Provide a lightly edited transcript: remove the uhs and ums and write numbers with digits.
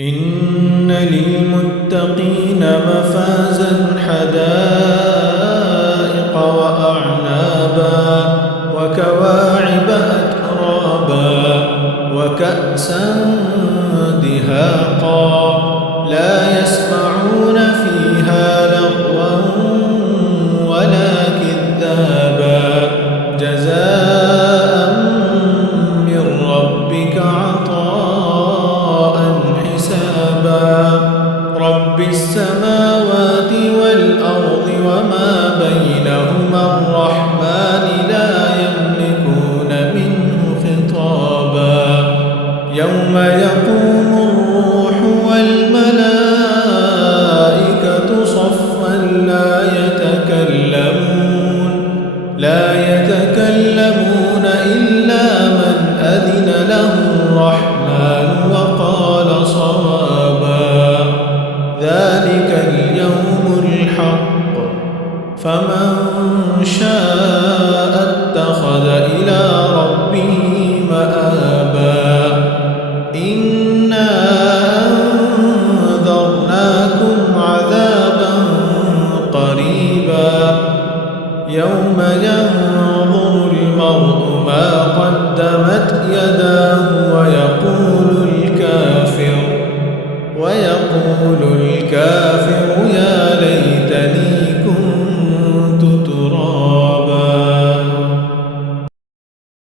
إن للمتقين مفازا حدائق وأعنابا وكواعب أترابا وكأسا دهاقا لا يسمعون فيها لغوا ولا كذابا جزاء من ربك عطاء حسابا رب السماوات والأرض وما بينهما الرحمن لا يملكون منه خطابا يوم يقوم الروح والملائكة